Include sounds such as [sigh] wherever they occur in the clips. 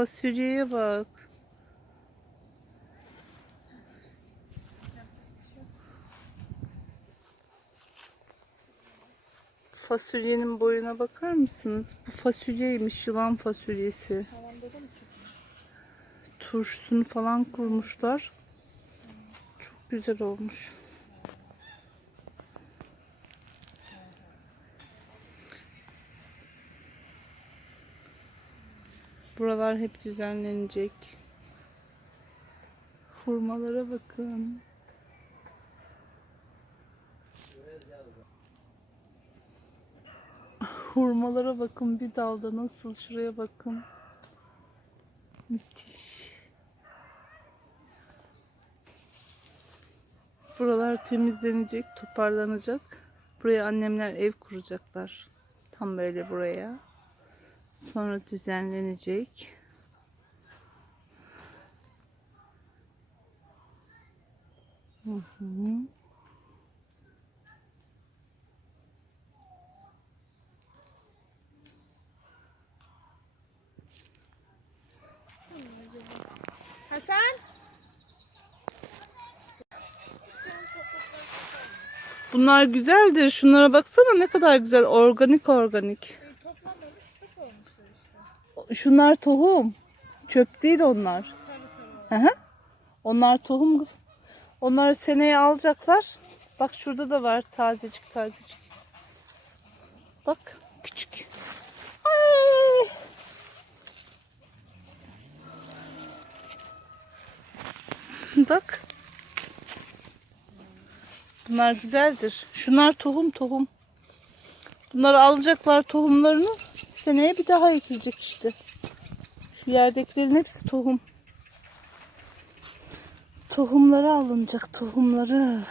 fasulyeye bak. Fasulyenin boyuna bakar mısınız? Bu fasulyeymiş, yılan fasulyesi. Turşusunu falan kurmuşlar. Çok güzel olmuş. Buralar hep düzenlenecek. Hurmalara bakın. Hurmalara bakın bir dalda nasıl şuraya bakın. Müthiş. Buralar temizlenecek, toparlanacak. Buraya annemler ev kuracaklar. Tam böyle buraya. Sonra düzenlenecek. Hı hı. Hasan! Bunlar güzeldir. Şunlara baksana ne kadar güzel. Organik organik. E, toplamamış çöp olmuşlar işte. Şunlar tohum. Çöp değil onlar. Hı. Onlar tohum kız. Onları seneye alacaklar. Bak şurada da var tazecik tazecik. Bak küçük. Ay. [laughs] Bak. Bunlar güzeldir. Şunlar tohum tohum. Bunları alacaklar tohumlarını. Seneye bir daha ekilecek işte. Şu yerdekilerin hepsi tohum. Tohumları alınacak tohumları.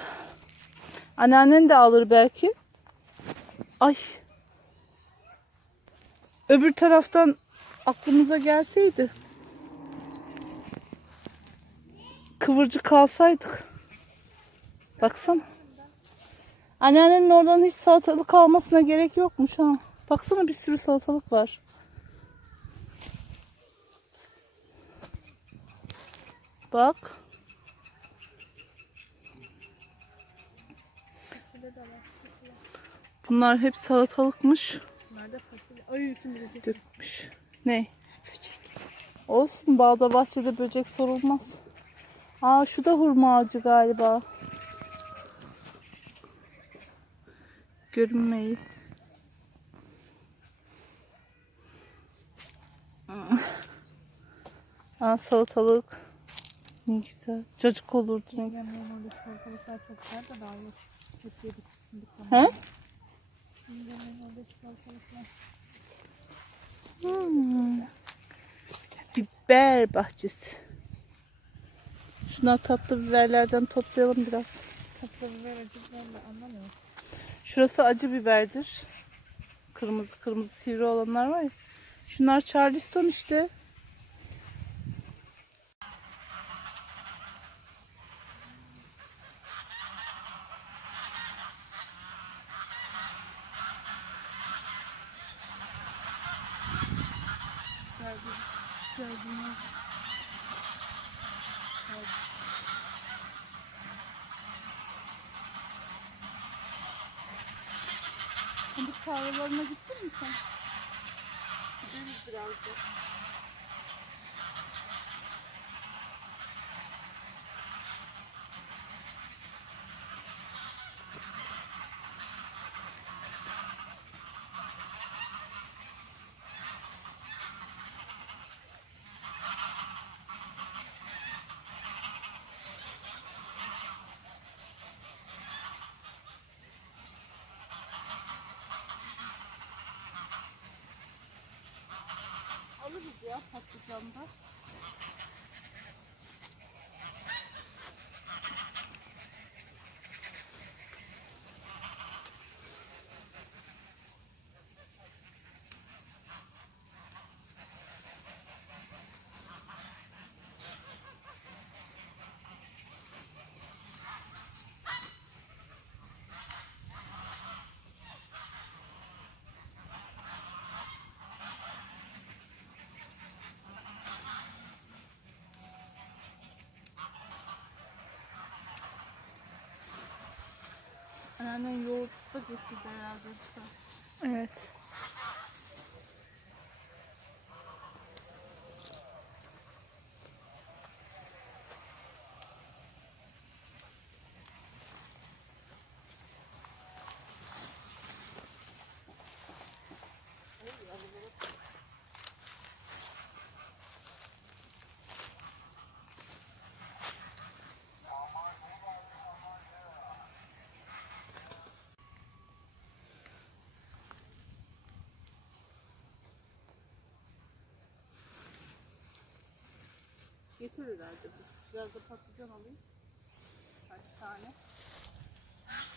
Anneannen de alır belki. Ay. Öbür taraftan aklımıza gelseydi. Kıvırcık kalsaydık. Baksana. Anneannenin oradan hiç salatalık almasına gerek yokmuş ha. Baksana bir sürü salatalık var. Bak. Bunlar hep salatalıkmış. Da fasulye. Ay sinirli. Dökmüş. Ne? Olsun bağda bahçede böcek sorulmaz. Aa şu da hurma ağacı galiba. Görünmeyi. Aa salatalık. Ne güzel. Cacık olurdu ne güzel. Normalde salatalıklar çok güzel de daha yok. Hep yedik. He? Hmm. Biber bahçesi. Şuna tatlı biberlerden toplayalım biraz. Tatlı biber acı biber de anlamıyorum. Şurası acı biberdir. Kırmızı kırmızı sivri olanlar var ya. Şunlar Charleston işte. Fındık tarlalarına gittin mi sen? Gideriz biraz patlıcanda. Anneannen yoğurt da getirdi herhalde. Evet. Getir herhalde bu. Biraz da patlıcan alayım. Kaç tane.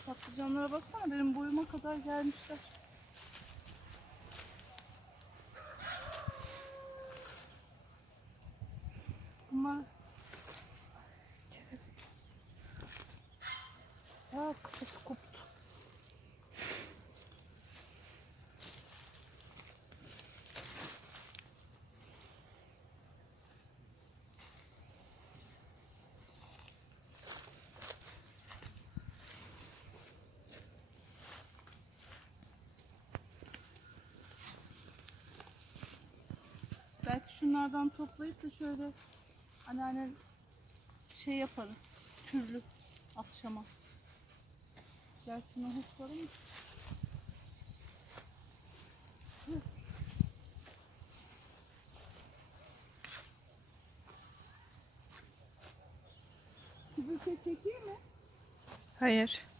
Patlıcanlara baksana benim boyuma kadar gelmişler. Bunlar Aa kafası koptu. Belki şunlardan toplayıp da şöyle anneanne şey yaparız. Türlü akşama. Gerçi nohut var. Hı. Kibrit'e çekeyim mi? Hayır.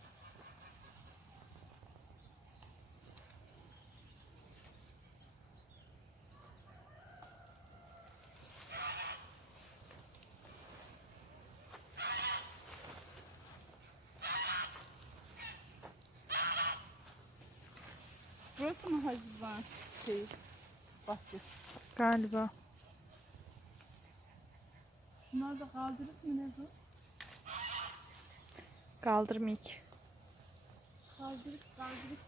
Burası mı Hacıban şey bahçesi? Galiba. Şunlar da kaldırıp mı ne bu? Kaldırmayık. Kaldırıp kaldırıp.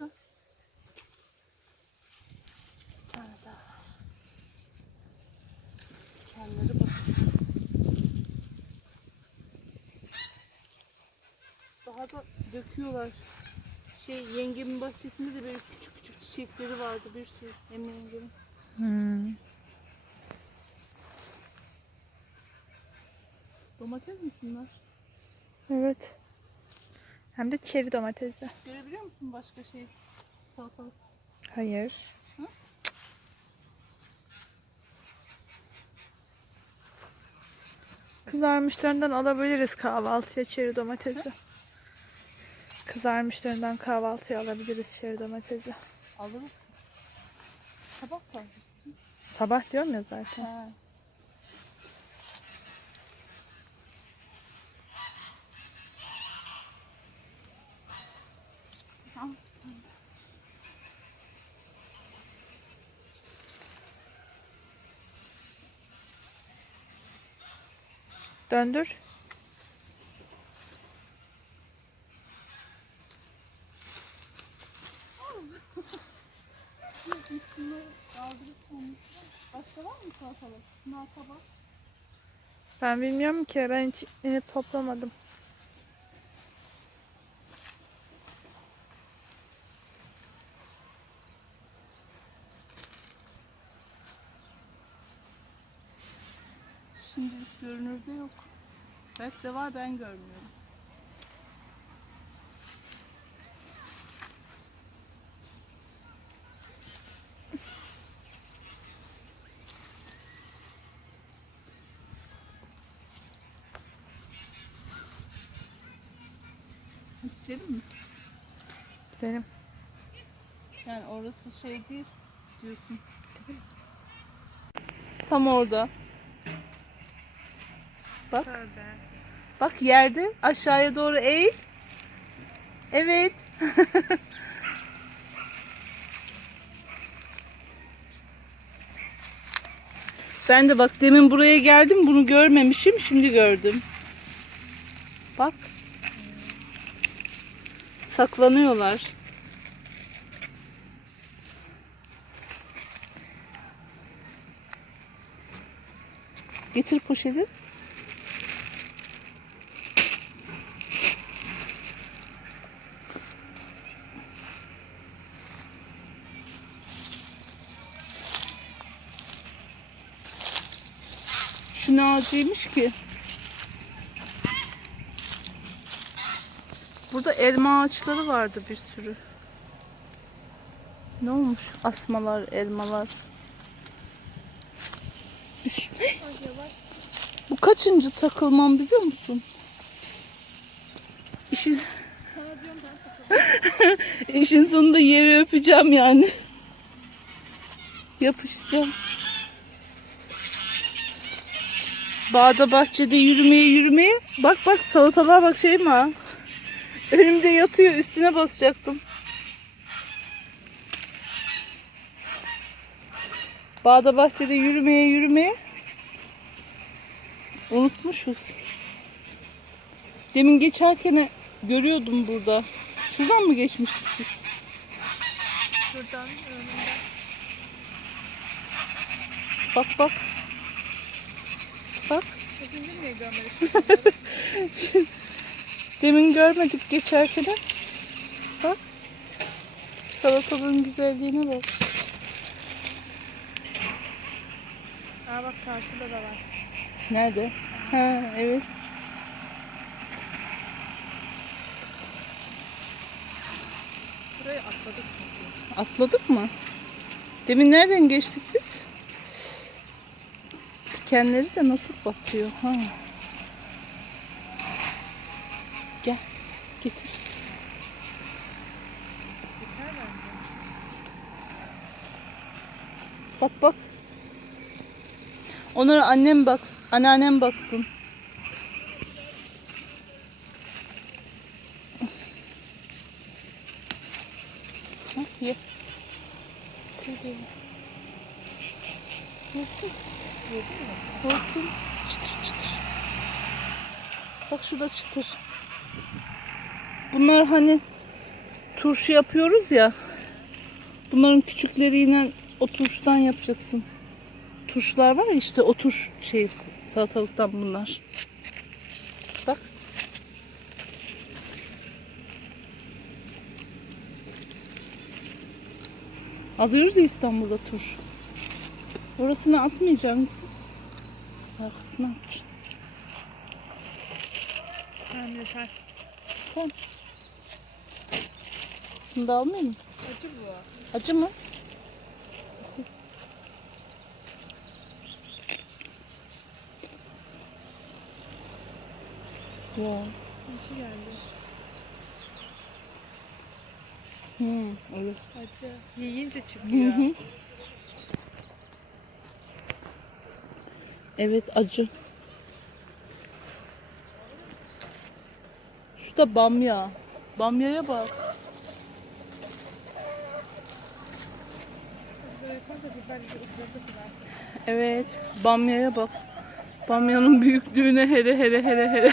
Başka? Bir tane daha. Kendileri bak. Daha da döküyorlar. Şey yengemin bahçesinde de böyle küçük küçük çiçekleri vardı bir sürü Emine yengemin. Hmm. Domates mi şunlar? Evet. Hem de çeri domatesli. Görebiliyor musun başka şey? Salatalık. Hayır. Hı? Kızarmışlarından alabiliriz kahvaltıya çeri domatesi. Kızarmışlarından kahvaltıya alabiliriz çeri domatesi. Alırız. Sabah var. Sabah diyorum ya zaten. Ha. Döndür. Şunları kaldırıp koymuşlar. Başka var mı salatalık? Şunlar kabak. Ben bilmiyorum ki. Ben hiç inip toplamadım. Şimdilik görünürde yok. Belki de var ben görmüyorum. Gidelim mi? Benim. Yani orası şey değil diyorsun. Tam orada. Bak. Bak yerde aşağıya doğru eğil. Evet. [laughs] ben de bak demin buraya geldim bunu görmemişim şimdi gördüm. Bak Saklanıyorlar. Getir poşeti. Şu ne ağacıymış ki? Burada elma ağaçları vardı bir sürü. Ne olmuş? Asmalar, elmalar. Bu kaçıncı takılmam biliyor musun? İşin... [laughs] İşin sonunda yeri öpeceğim yani. Yapışacağım. Bağda bahçede yürümeye yürümeye. Bak bak salatalığa bak şey mi? Önümde yatıyor üstüne basacaktım. Bağda bahçede yürümeye yürümeye. Unutmuşuz. Demin geçerken görüyordum burada. Şuradan mı geçmiştik biz? Şuradan önümde. Bak bak. Bak. Önce niye görmedik? Demin görmedik geçerken. Bak. Salatalığın güzelliğine bak. Aa bak karşıda da var. Nerede? Ha evet. Burayı atladık. Atladık mı? Demin nereden geçtik biz? Dikenleri de nasıl batıyor ha? Bak bak. Onlara annem bak, anneannem baksın. Ha, ye. Sevdiğim. Yesin Olsun. Çıtır çıtır. Bak şurada çıtır. Bunlar hani turşu yapıyoruz ya. Bunların küçükleriyle o turşudan yapacaksın. Turşular var ya işte o turş şey salatalıktan bunlar. Bak. Alıyoruz ya İstanbul'da turşu. Orasını atmayacaksın. Arkasına atacaksın. Tamam yeter. Tamam. Şunu da almayayım mı? Acı bu. Acı mı? Ya. Yeşil geldi. Hmm, evet. Acı. Yiyince Hı çıkıyor. hı. Evet acı. Şu da bamya. Bamyaya bak. Evet. Bamyaya bak. Bamyanın büyüklüğüne hele hele hele hele.